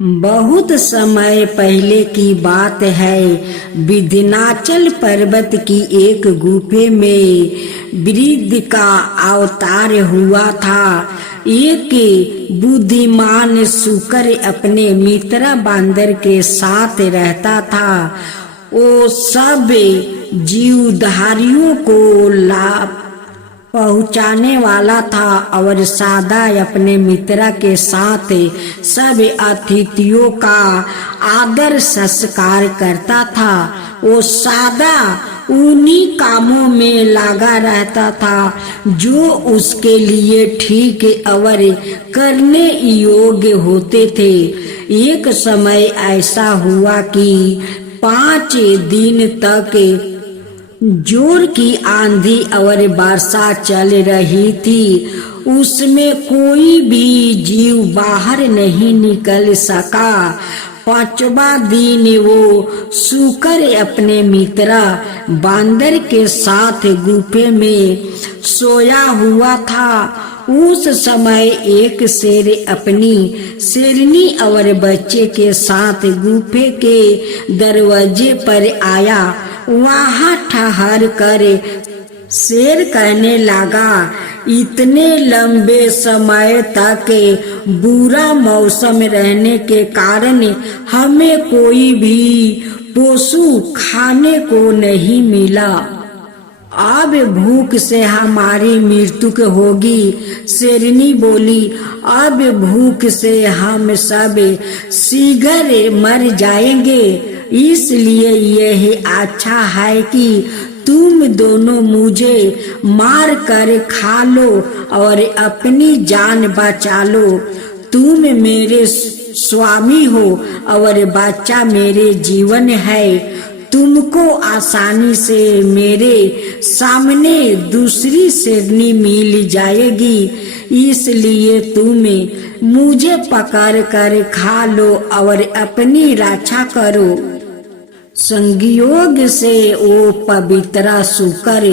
बहुत समय पहले की बात है। विंध्याचल पर्वत की एक गुफे में वृद्ध का अवतार हुआ था। एक बुद्धिमान शुकर अपने मित्र बांदर के साथ रहता था। वो सब जीवधारियों को लाभ पहुंचाने वाला था और सदा अपने मित्र के साथ सब अतिथियों का आदर संस्कार करता था। वो सदा उन्हीं कामों में लगा रहता था जो उसके लिए ठीक और करने योग्य होते थे। एक समय ऐसा हुआ कि 5 दिन तक जोर की आंधी और वर्षा चल रही थी। उसमें कोई भी जीव बाहर नहीं निकल सका। 5वां दिन वो शुकर अपने मित्र बांदर के साथ गुफे में सोया हुआ था। उस समय एक शेर अपनी शेरनी और बच्चे के साथ गुफे के दरवाजे पर आया। वहाँ ठहर कर शेर कहने लगा, इतने लंबे समय तक बुरा मौसम रहने के कारण हमें कोई भी पशु खाने को नहीं मिला। अब भूख से हमारी मृत्यु होगी। शेरनी बोली, अब भूख से हम सब शीघ्र मर जाएंगे। इसलिए यह अच्छा है कि तुम दोनों मुझे मार कर खा लो और अपनी जान बचा लो। तुम मेरे स्वामी हो और बच्चा मेरे जीवन है। तुमको आसानी से मेरे सामने दूसरी शेरनी मिल जाएगी। इसलिए तुम मुझे पकड़ कर खा लो और अपनी रक्षा करो। संयोग से वो पवित्र शुकर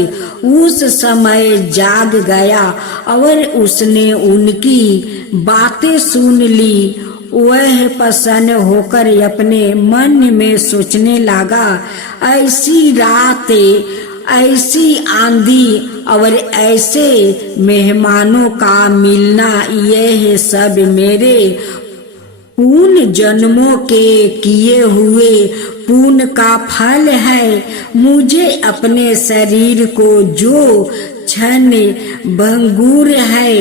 उस समय जाग गया और उसने उनकी बातें सुन ली। वह प्रसन्न होकर अपने मन में सोचने लगा, ऐसी रात, ऐसी आंधी और ऐसे मेहमानों का मिलना, यह सब मेरे पूर्ण जन्मों के किए हुए पुण्य का फल है। मुझे अपने शरीर को जो क्षण भंगुर है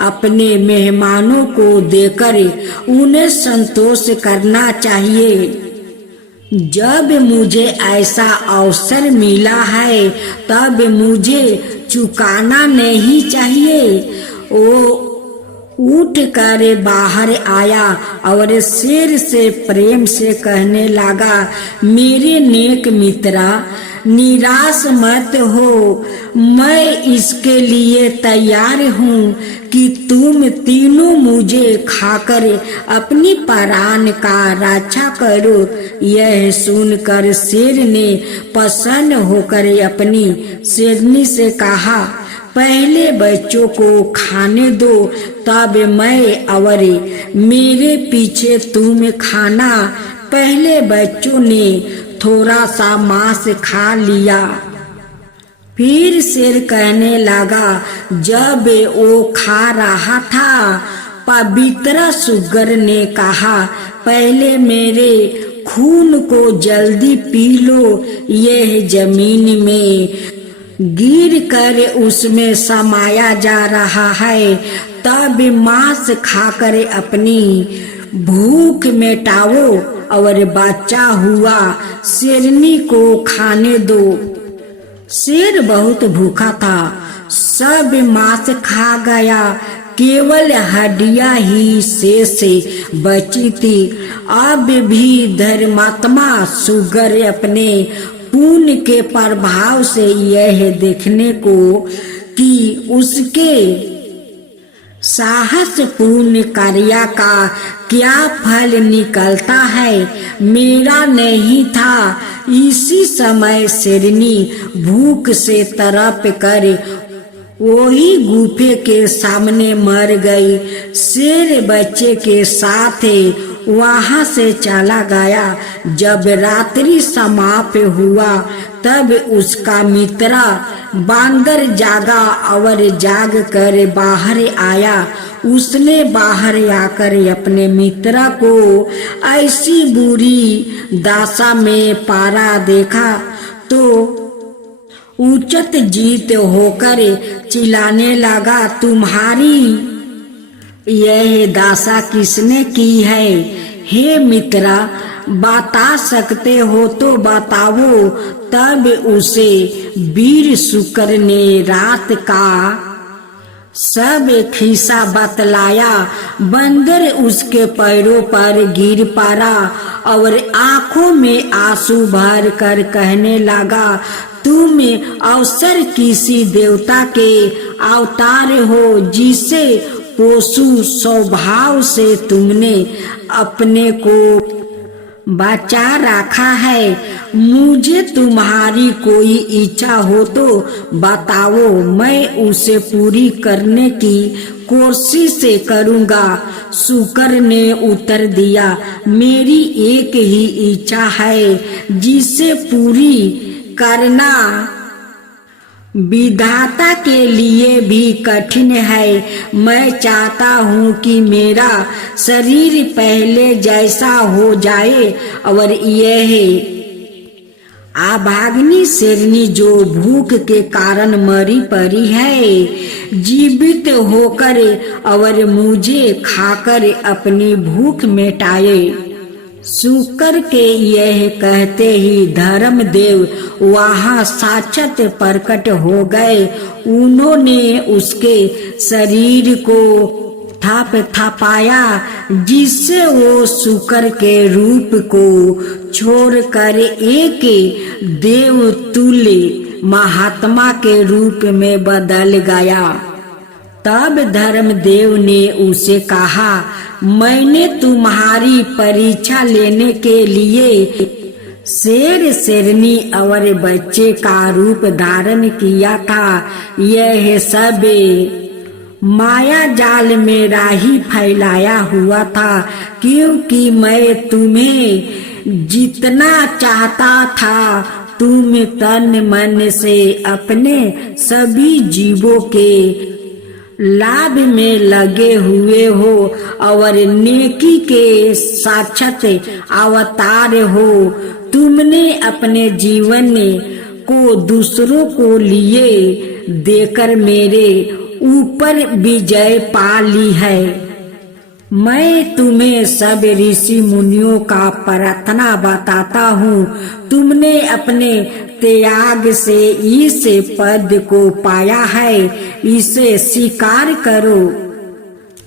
अपने मेहमानों को देकर उन्हें संतोष करना चाहिए। जब मुझे ऐसा अवसर मिला है तब मुझे चुकाना नहीं चाहिए। वो उठ कर बाहर आया और शेर से प्रेम से कहने लगा, मेरे नेक मित्रा, निराश मत हो। मैं इसके लिए तैयार हूँ कि तुम तीनों मुझे खाकर अपनी प्राण का रक्षा करो। यह सुनकर शेर ने प्रसन्न होकर अपनी शेरनी से कहा, पहले बच्चों को खाने दो, तब मैं और मेरे पीछे तुम खाना। पहले बच्चों ने थोड़ा सा मांस खा लिया। फिर शेर कहने लगा, जब वो खा रहा था, पवित्र शुगर ने कहा, पहले मेरे खून को जल्दी पी लो। यह जमीन में गिर कर उसमें समाया जा रहा है। तब मांस खाकर अपनी भूख मिटाओ और बचा हुआ शेरनी को खाने दो। शेर बहुत भूखा था, सब मांस खा गया, केवल हड्डियां ही शेष बची थी। अब भी धर्मात्मा शुगर अपने पुण्य के प्रभाव से यह देखने को कि उसके साहस पूर्ण कार्य का क्या फल निकलता है, मेरा नहीं था। इसी समय शेरनी भूख से तड़प कर वही गुफे के सामने मर गई। शेर बच्चे के साथ वहां से चला गया। जब रात्रि समाप्त हुआ तब उसका मित्र बांदर जागा और जाग कर बाहर आया। उसने बाहर आकर अपने मित्र को ऐसी बुरी दशा में पारा देखा तो उच्चत जीत होकर चिल्लाने लगा, तुम्हारी यह दशा किसने की है? हे मित्र, बता सकते हो तो बताओ। तब उसे वीर शुक्र ने रात का सब खिस्सा बतलाया। बंदर उसके पैरों पर गिर पड़ा और आंखों में आंसू भर कर कहने लगा, तुम अवसर किसी देवता के अवतार हो, जिसे पशु स्वभाव से तुमने अपने को बचा रखा है। मुझे तुम्हारी कोई इच्छा हो तो बताओ, मैं उसे पूरी करने की कोशिश करूंगा। शुक्र ने उत्तर दिया, मेरी एक ही इच्छा है, जिसे पूरी करना विधाता के लिए भी कठिन है। मैं चाहता हूँ कि मेरा शरीर पहले जैसा हो जाए और यह अभागिनी शेरनी जो भूख के कारण मरी पड़ी है, जीवित होकर और मुझे खाकर अपनी भूख मिटाए। शुक्र के यह कहते ही धर्मदेव वहां साक्षात प्रकट हो गए। उन्होंने उसके शरीर को थपथपाया, जिससे वो शुक्र के रूप को छोड़कर एक देवतुल्य महात्मा के रूप में बदल गया। तब धर्मदेव ने उसे कहा, मैंने तुम्हारी परीक्षा लेने के लिए शेर शेरनी और बच्चे का रूप धारण किया था। यह सब माया जाल मेरा ही फैलाया हुआ था, क्योंकि मैं तुम्हें जितना चाहता था तुम तन मन से अपने सभी जीवों के लाभ में लगे हुए हो और नेकी के साक्षात अवतार हो। तुमने अपने जीवन को दूसरों को लिए देकर मेरे ऊपर विजय पा ली है। मैं तुम्हें सब ऋषि मुनियों का प्रार्थना बताता हूँ। तुमने अपने त्याग से इस पद को पाया है, इसे स्वीकार करो।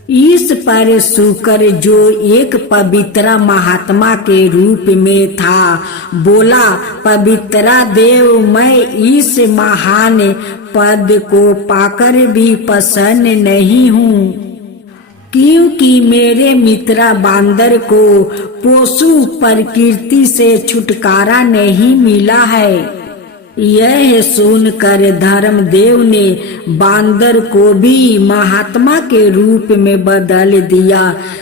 इस पर शुक्र जो एक पवित्र महात्मा के रूप में था बोला, पवित्र देव, मैं इस महान पद को पाकर भी प्रसन्न नहीं हूँ, क्योंकि मेरे मित्र बांदर को पशु प्रकृति से छुटकारा नहीं मिला है। यह सुनकर धर्मदेव ने बांदर को भी महात्मा के रूप में बदल दिया।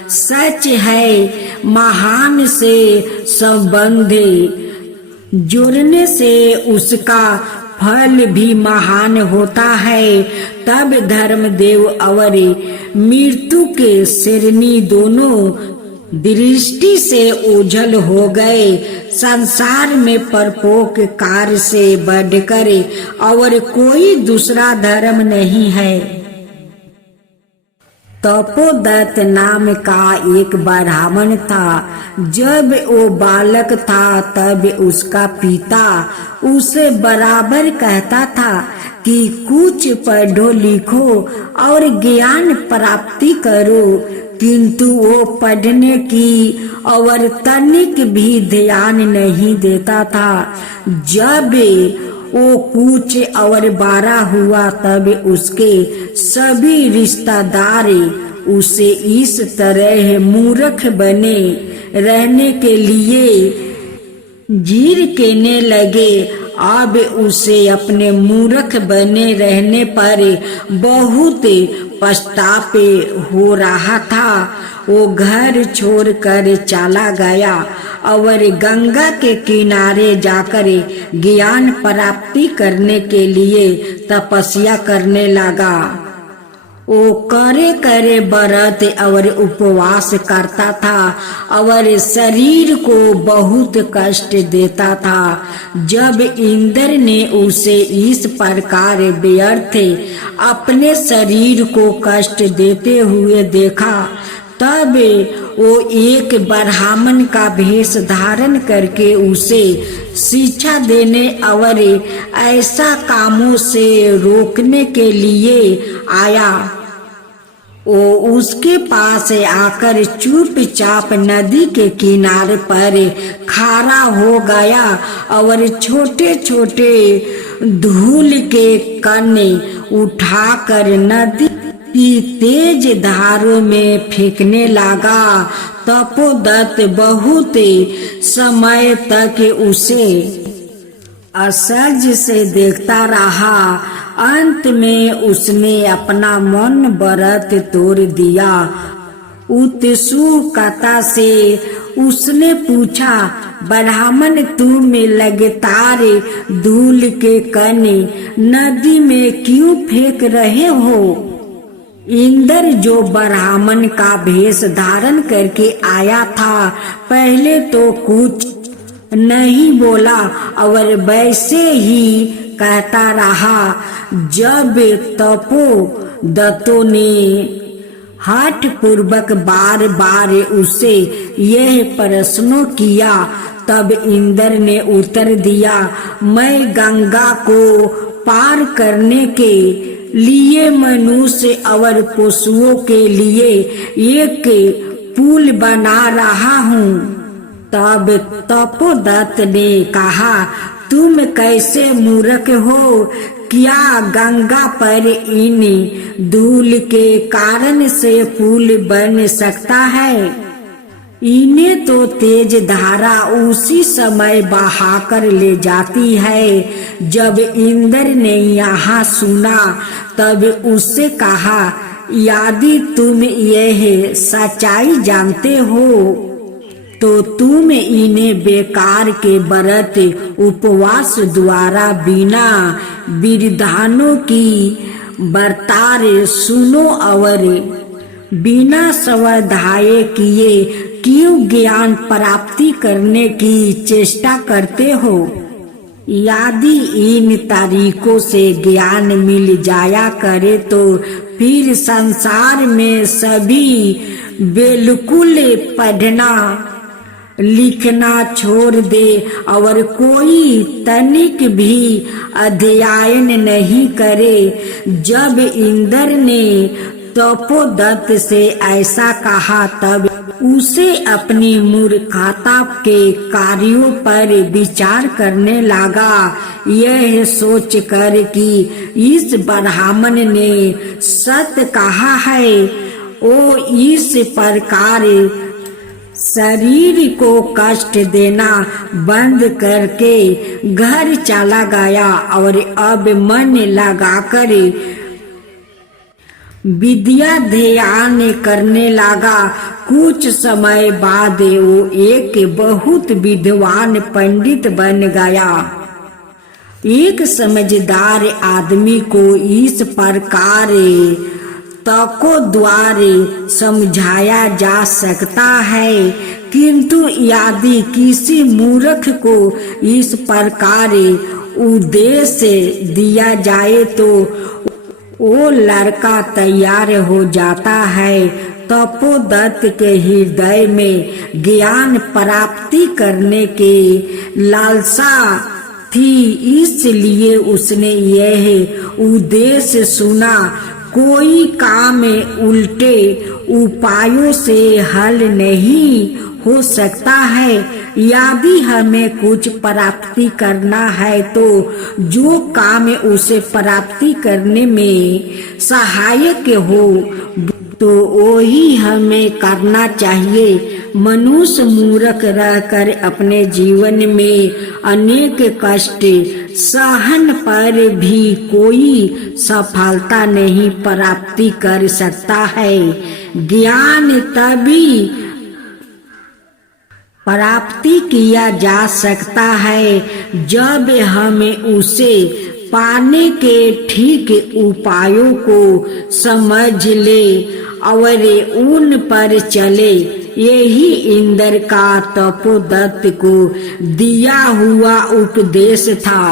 सच है, महान से संबंध जोड़ने से उसका फल भी महान होता है। तब धर्मदेव और मृत्यु के शेरनी दोनों दृष्टि से ओझल हो गए। संसार में परपोक कार्य से बढ़कर और कोई दूसरा धर्म नहीं है। तपोदत्त नाम का एक ब्राह्मण था। जब वो बालक था तब उसका पिता उसे बराबर कहता था कि कुछ पढ़ो लिखो और ज्ञान प्राप्ति करो, किंतु वो पढ़ने की और तनिक भी ध्यान नहीं देता था। जब वो कुछ और बड़ा हुआ तब उसके सभी रिश्तेदार उसे इस तरह मूर्ख बने रहने के लिए जीर कहने लगे। अब उसे अपने मूर्ख बने रहने पर बहुत पश्चाताप हो रहा था, वो घर छोड़कर चला गया और गंगा के किनारे जाकर ज्ञान प्राप्ति करने के लिए तपस्या करने लगा। वो करे करे व्रत और उपवास करता था और शरीर को बहुत कष्ट देता था। जब इंद्र ने उसे इस प्रकार व्यर्थ अपने शरीर को कष्ट देते हुए देखा, तब वो एक ब्राह्मण का वेश धारण करके उसे शिक्षा देने और ऐसा कामों से रोकने के लिए आया। वो उसके पास आकर चुपचाप नदी के किनारे पर खड़ा हो गया और छोटे छोटे धूल के कण उठाकर नदी की तेज धारों में फेंकने लगा। तपोदत्त बहुत समय तक उसे आश्चर्य से देखता रहा। अंत में उसने अपना मन व्रत तोड़ दिया। उत्सुकता से उसने पूछा, ब्राह्मण तुम लगातार धूल के कण नदी में क्यों फेंक रहे हो? इंद्र जो ब्राह्मण का वेश धारण करके आया था, पहले तो कुछ नहीं बोला और वैसे ही कहता रहा। जब तपोदत्तों ने हठ पूर्वक बार बार उसे यह प्रश्न किया, तब इंद्र ने उत्तर दिया, मैं गंगा को पार करने के लिए मनुष्य और पशुओं के लिए एक पुल बना रहा हूँ। तब तपोदत्त ने कहा, तुम कैसे मूर्ख हो? क्या गंगा पर इन धूल के कारण से पुल बन सकता है? इन्हें तो तेज धारा उसी समय बहाकर ले जाती है। जब इंद्र ने यहाँ सुना, तब उससे कहा, यदि तुम यह सच्चाई जानते हो तो तुम इन्हें बेकार के व्रत उपवास द्वारा बिना विधानों की बर्तार सुनो और बिना स्वाध्याय किए क्यों ज्ञान प्राप्ति करने की चेष्टा करते हो? यदि इन तरीकों से ज्ञान मिल जाया करे तो फिर संसार में सभी बिल्कुल पढ़ना लिखना छोड़ दे और कोई तनिक भी अध्ययन नहीं करे। जब इंद्र ने तपोदत्त से ऐसा कहा, तब उसे अपनी मूर्खता के कार्यों पर विचार करने लगा, यह सोच कर कि इस ब्राह्मण ने सत्य कहा है। वो इस प्रकार शरीर को कष्ट देना बंद करके घर चला गया और अब मन लगाकर विद्या ध्यान करने लगा। कुछ समय बाद वो एक बहुत विद्वान पंडित बन गया। एक समझदार आदमी को इस प्रकार तर्कों द्वारा समझाया जा सकता है, किंतु यदि किसी मूर्ख को इस प्रकार उद्देश्य दिया जाए तो वो लड़का तैयार हो जाता है। तपोदत्त के हृदय में ज्ञान प्राप्ति करने के लालसा थी, इसलिए उसने यह उद्देश्य सुना। कोई काम उल्टे उपायों से हल नहीं हो सकता है। यदि हमें कुछ प्राप्ति करना है तो जो काम उसे प्राप्ति करने में सहायक हो तो वही हमें करना चाहिए। मनुष्य मूर्ख रहकर अपने जीवन में अनेक कष्ट सहन पर भी कोई सफलता नहीं प्राप्ति कर सकता है। ज्ञान तभी प्राप्ति किया जा सकता है जब हमें उसे पाने के ठीक उपायों को समझ ले और उन पर चले। यही इंद्र का तपोदत्त को दिया हुआ उपदेश था।